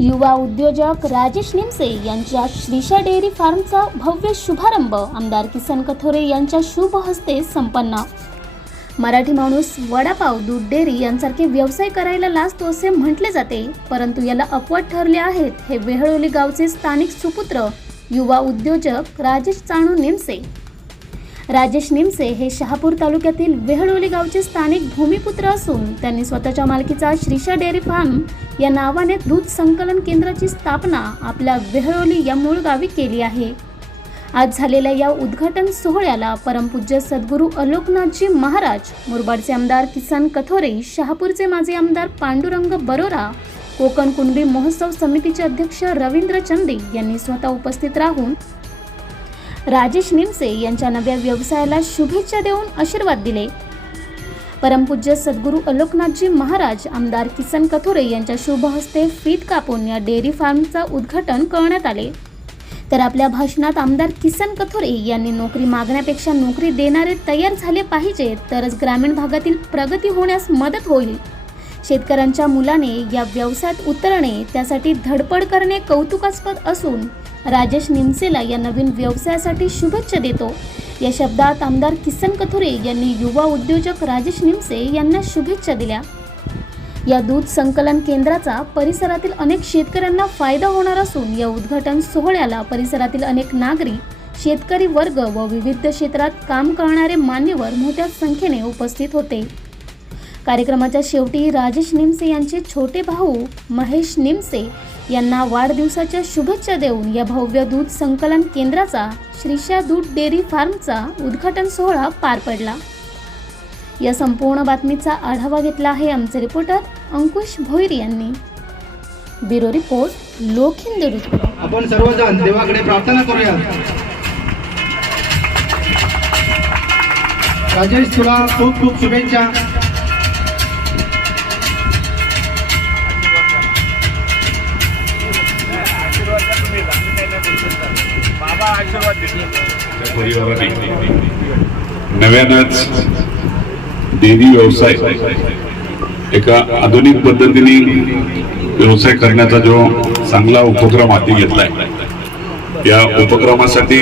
युवा उद्योजक राजेश निमसे यांच्या श्रीषा डेअरी फार्मचा भव्य शुभारंभ आमदार किसन कथोरे यांच्या शुभ हस्ते संपन्न. मराठी माणूस वडापाव दूध डेअरी यांसारखे व्यवसाय करायला लाजतो असे म्हटले जाते परंतु याला अपवाद ठरले आहेत हे वेहळोली गावचे स्थानिक सुपुत्र युवा उद्योजक राजेश चाणू निमसे. राजेश निमसे हे शहापूर तालुक्यातील वेहळोली गावचे स्थानिक भूमिपुत्र असून त्यांनी स्वतःच्या मालकीचा श्रीषा डेअरी फार्म या नावाने दूध संकलन केंद्राची स्थापना आपल्या वेहळोली या मूळ गावी केली आहे. आज झालेल्या या उद्घाटन सोहळ्याला परमपूज्य सद्गुरू अलोकनाथजी महाराज मुरबाडचे आमदार किसन कथोरे शहापूरचे माजी आमदार पांडुरंग बरोरा कोकण कुणबी महोत्सव समितीचे अध्यक्ष रवींद्र चंदे यांनी स्वतः उपस्थित राहून राजेश निमसे यांच्या नव्या व्यवसायाला शुभेच्छा देऊन आशीर्वाद दिले. परमपूज्य सद्गुरू अलोकनाथजी महाराज आमदार किसन कथोरे यांच्या शुभ हस्ते फीत कापून या डेअरी फार्मचं उद्घाटन करण्यात आले. तर आपल्या भाषणात आमदार किसन कथोरे यांनी नोकरी मागण्यापेक्षा नोकरी देणारे तयार झाले पाहिजे तरच ग्रामीण भागातील प्रगती होण्यास मदत होईल. शेतकऱ्यांच्या मुलाने या व्यवसायात उतरणे त्यासाठी धडपड करणे कौतुकास्पद असून राजेश निमसेला या नवीन व्यवसायासाठी शुभेच्छा देतो. या शब्दात आमदार किसन कथोरे यांनी युवा उद्योजक राजेश निमसे यांना शुभेच्छा दिल्या. या दूध संकलन केंद्राचा परिसरातील अनेक शेतकऱ्यांना फायदा होणार असून या उद्घाटन सोहळ्याला परिसरातील अनेक नागरिक शेतकरी वर्ग व विविध क्षेत्रात काम करणारे मान्यवर मोठ्या संख्येने उपस्थित होते. कार्यक्रमाच्या शेवटी राजेश निमसे यांचे छोटे भाऊ महेश निमसे यांना वाढदिवसाच्या शुभेच्छा देऊन या भव्य दूध संकलन केंद्राचा श्रीषा दूध डेअरी फार्मचा उद्घाटन सोहळा पार पडला. या संपूर्ण बातमीचा आढावा घेतला आहे आमचे रिपोर्टर अंकुश भोईर यांनी. ब्युरो रिपोर्ट लोकहिंदू आपण सर्वजण देवाकडे प्रार्थना करूया राजेश तुला खूप खूप शुभेच्छा. परिवाराने नव्यानंच डेअरी व्यवसाय. एका आधुनिक पद्धतीने व्यवसाय करण्याचा जो चांगला उपक्रम हाती घेतलाय. या उपक्रमासाठी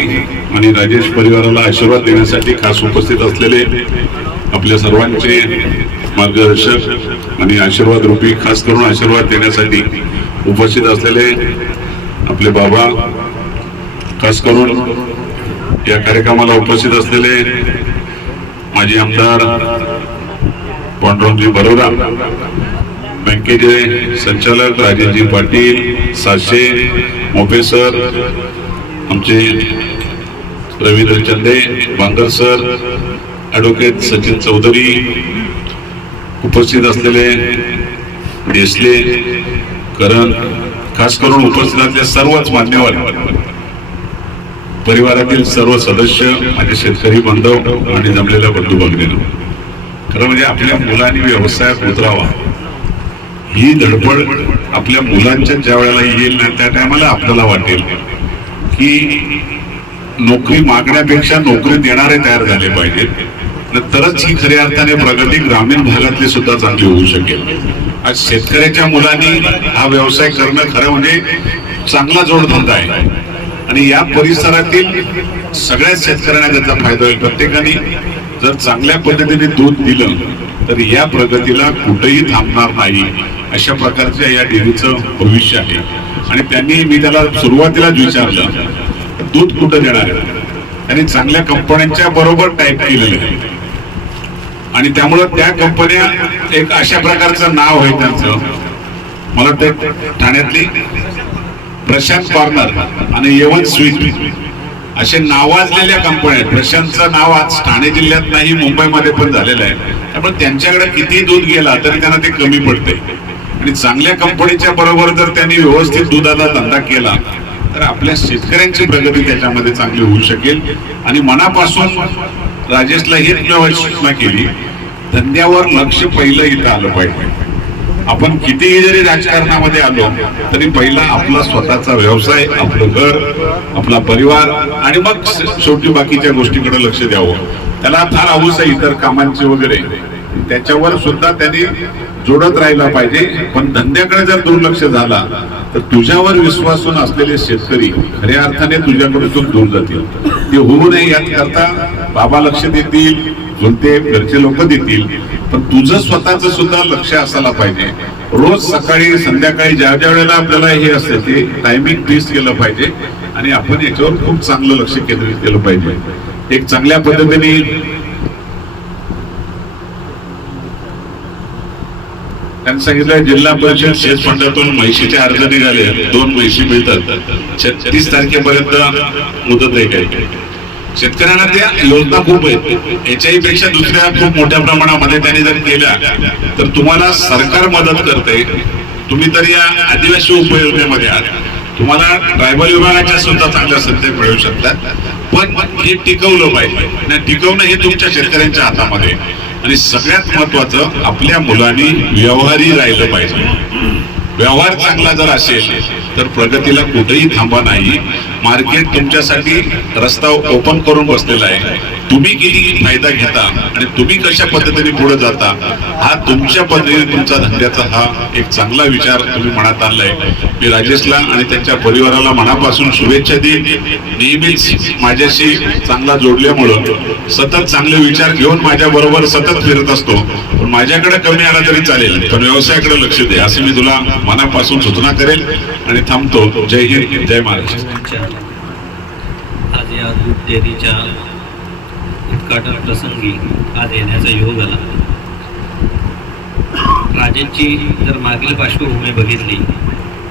आणि राजेश परिवाराला आशीर्वाद देण्यासाठी खास उपस्थित असलेले आपल्या सर्वांचे मार्गदर्शक आणि आशीर्वाद रूपी खास करून आशीर्वाद देण्यासाठी उपस्थित असलेले आपले बाबा खास करून या कार्यक्रमाला उपस्थित असलेले माजी आमदार पांडुरंगजी बरोरा बँकेचे संचालक राजेशजी पाटील साशे मोपे सर आमचे रवींद्र चंदे बांगर सर ॲडव्होकेट सचिन चौधरी उपस्थित असलेले देसले करण खास करून उपस्थित असलेले सर्वच मान्यवर परिवारातील सर्व सदस्य माझे शेतकरी बांधव आणि जमलेल्या बंधू भगिनींनो खरं म्हणजे आपल्या मुलांनी व्यवसायात उतरावा ही धडपड आपल्या मुलांच्या ज्या वेळेला येईल ना त्या टायमाला आपल्याला वाटेल की नोकरी मागण्यापेक्षा नोकरी देणारे तयार झाले पाहिजेत. न तरच ही खऱ्या अर्थाने प्रगती ग्रामीण भागातली सुद्धा चांगली होऊ शकेल. आज शेतकऱ्याच्या मुलांनी हा व्यवसाय करणं खरं म्हणजे चांगला जोडधंदा आहे. आणि या परिसरातील सगळ्याच शेतकऱ्यांना त्याचा फायदा होईल. प्रत्येकाने जर चांगल्या पद्धतीने दूध दिलं तर या प्रगतीला कुठेही थांबणार नाही. अशा प्रकारच्या या डेअरीचं भविष्य आहे. आणि त्यांनी मी त्याला सुरुवातीलाच विचारलं दूध कुठं देणार आहे? त्यांनी चांगल्या कंपन्यांच्या बरोबर टाईप केलेलं आहे. आणि त्यामुळं त्या कंपन्या एक अशा प्रकारचं नाव आहे त्यांचं. मला ते ठाण्यातली प्रशांत कॉर्नर आणि येवन स्वीट. असे नावाजलेल्या कंपन्या आहेत. प्रशांतचं नाव आज ठाणे जिल्ह्यात नाही मुंबईमध्ये पण झालेलं आहे. त्यामुळे त्यांच्याकडे किती दूध गेला तरी त्यांना ते कमी पडते आणि चांगल्या कंपनीच्या बरोबर जर त्यांनी व्यवस्थित दुधाचा धंदा केला तर आपल्या शेतकऱ्यांची प्रगती त्याच्यामध्ये चांगली होऊ शकेल. आणि मनापासून राजेशला ही सूचना केली धंद्यावर लक्ष पहिलं इथं आलं पाहिजे. आपण कितीही जरी राजकारणामध्ये आलो तरी पहिला आपला स्वतःचा व्यवसाय आपलं घर आपला परिवार आणि मग शेवटी बाकीच्या गोष्टीकडे लक्ष द्यावं. त्याला फार हौस आहे इतर कामांची वगैरे. त्याच्यावर सुद्धा त्यांनी जोडत राहिला पाहिजे. पण धंद्याकडे जर दुर्लक्ष झाला तर तुझ्यावर विश्वासून असलेले शेतकरी खऱ्या अर्थाने तुझ्याकडून दूर जातील. ते होऊ नये यात करता बाबा लक्ष देतील. चुलते घरचे लोक देतील. पण तुझं स्वतःच सुद्धा लक्ष असायला पाहिजे. रोज सकाळी संध्याकाळी ज्या ज्या वेळेला आपल्याला हे असतं ते टायमिंग फिक्स केलं पाहिजे. आणि आपण याच्यावर खूप चांगलं लक्ष केंद्रित केलं पाहिजे. एक चांगल्या पद्धतीने त्यांनी सांगितलं जिल्हा परिषद शेत फंडातून म्हैशीचे अर्ज निघाले. दोन म्हैशी मिळतात. छत्तीस तारखेपर्यंत मुदत आहे काही. शेतकऱ्यांना त्या योजना खूप आहेत. याच्याही पेक्षा दुसऱ्या खूप मोठ्या प्रमाणामध्ये त्यांनी जर केल्या तर तुम्हाला सरकार मदत करते. तुम्ही तर या आदिवासी उपयोजनेमध्ये आहात. तुम्हाला ट्रायबल विभागाच्या सुद्धा चांगल्या संधी मिळू शकतात. पण हे टिकवलं पाहिजे. आणि टिकवणं हे तुमच्या शेतकऱ्यांच्या हातामध्ये. आणि सगळ्यात महत्वाचं आपल्या मुलांनी व्यवहारी राहिलं पाहिजे. व्यवहार चांगला जर असेल तर प्रगतीला कुठेही थांबा नाही. मार्केट तुमच्यासाठी रस्ता ओपन करून बसलेला आहे. तुम्ही किती फायदा घेता आणि तुम्ही कशा पद्धतीने पुढे जाता हा तुमच्या पद्धतीने तुमचा धंद्याचा हा एक चांगला विचार तुम्ही मनात आणलाय. मी राजेशला आणि त्यांच्या परिवाराला मनापासून शुभेच्छा देईन. नेहमीच माझ्याशी चांगला जोडल्यामुळं सतत चांगले विचार घेऊन माझ्या बरोबर सतत फिरत असतो. पण माझ्याकडे कमी आला तरी चालेल. पण व्यवसायाकडे लक्ष दे. असं मी तुला मनापासून सूचना करेल आणि थांबतो. जय हिंद. जय महाराष्ट्र या दूध डेअरीच्या उद्घाटन प्रसंगी आज येण्याचा योग आला राजेंची जर मागील पार्श्वभूमी बघितली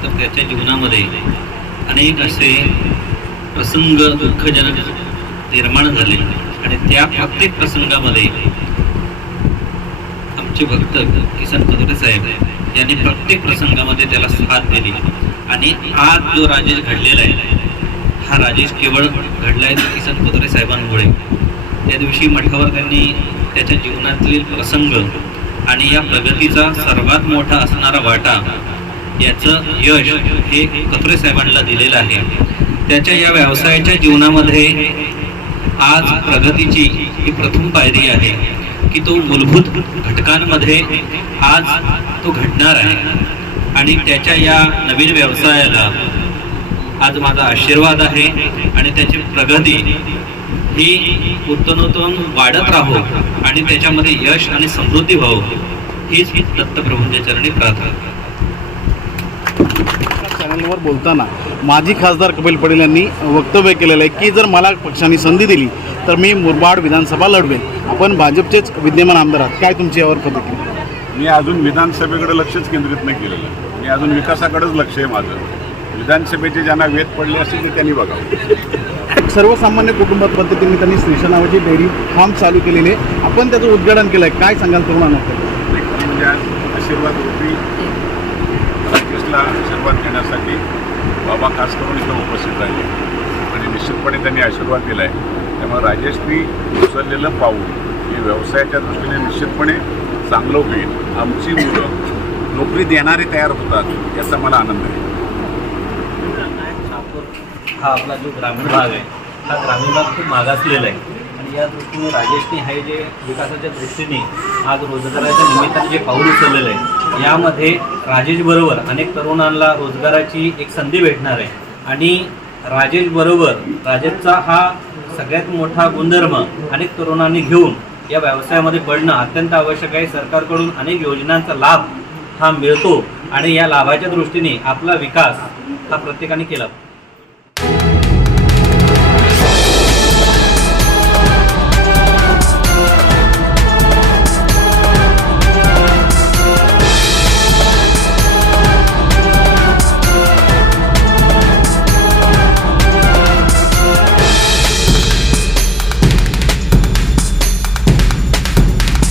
तर त्याच्या जीवनामध्ये अनेक असे प्रसंग दुःखजनक निर्माण झाले आणि त्या प्रत्येक प्रसंगामध्ये आमचे भक्त किसन कदोरे साहेब यांनी प्रत्येक प्रसंगामध्ये त्याला साथ दिली आणि आज जो राजेश घडलेला आहे हा राजेश केवळ घडलाय किसन कदोरे साहेबांमुळे. त्या दिवशी मठावर त्यांनी त्याच्या जीवनातील प्रसंग आणि या प्रगतीचा सर्वात मोठा असणारा वाटा याचं यश हे कत्रे साहेबांना दिलेलं आहे. त्याच्या या व्यवसायाच्या जीवनामध्ये आज प्रगतीची ही प्रथम पायरी आहे की तो मूलभूत घटकांमध्ये आज तो घडणार आहे. आणि त्याच्या या नवीन व्यवसायाला आज माझा आशीर्वाद आहे आणि त्याची प्रगती ही उत्तनोत्तम वाढत राहो आणि त्याच्यामध्ये यश आणि समृद्धी व्हावं हीच दत्तप्रभूंच्या चरणी प्रार्थना चॅनलवर बोलताना माजी खासदार कपिल पटेल यांनी वक्तव्य केलेलं आहे की जर मला पक्षाने संधी दिली तर मी मुरबाड विधानसभा लढवेन. आपण भाजपचेच विद्यमान आमदार आहात. काय तुमची यावर प्रतिक्रिया? मी अजून विधानसभेकडे लक्षच केंद्रित नाही केलेलं. मी अजून विकासाकडेच लक्ष आहे माझं. विधानसभेचे ज्यांना वेध पडले असतील ते त्यांनी बघावं. सर्वसामान्य कुटुंबात पद्धतीने त्यांनी श्रीशा नावाची डेअरी फार्म चालू केलेली आपण त्याचं उद्घाटन केलं आहे काय सांगाल तरुणांना? म्हणजे आज आशीर्वाद रूपी राकेशला आशीर्वाद घेण्यासाठी बाबा खास करून इथं उपस्थित राहिले. आणि निश्चितपणे त्यांनी आशीर्वाद दिला आहे त्यामुळे राजेशनी उचललेलं पाऊल हे व्यवसायाच्या दृष्टीने निश्चितपणे चांगलं होईल. आमची मुलं नोकरी देणारे तयार होतात याचा मला आनंद आहे. हा आपला जो ग्रामीण भाग आहे हा ग्रामीण भाग खूप मागासलेला आहे. आणि या दृष्टीने राजेशने हे जे विकासाच्या दृष्टीने आज रोजगाराच्या निमित्ताने जे पाऊल उचललेलं आहे यामध्ये राजेशबरोबर अनेक तरुणांना रोजगाराची एक संधी भेटणार आहे. आणि राजेशबरोबर राजेशचा हा सगळ्यात मोठा गुणधर्म अनेक तरुणांनी घेऊन या व्यवसायामध्ये पडणं अत्यंत आवश्यक आहे. सरकारकडून अनेक योजनांचा लाभ हा मिळतो आणि या लाभाच्या दृष्टीने आपला विकास हा प्रत्येकाने केला.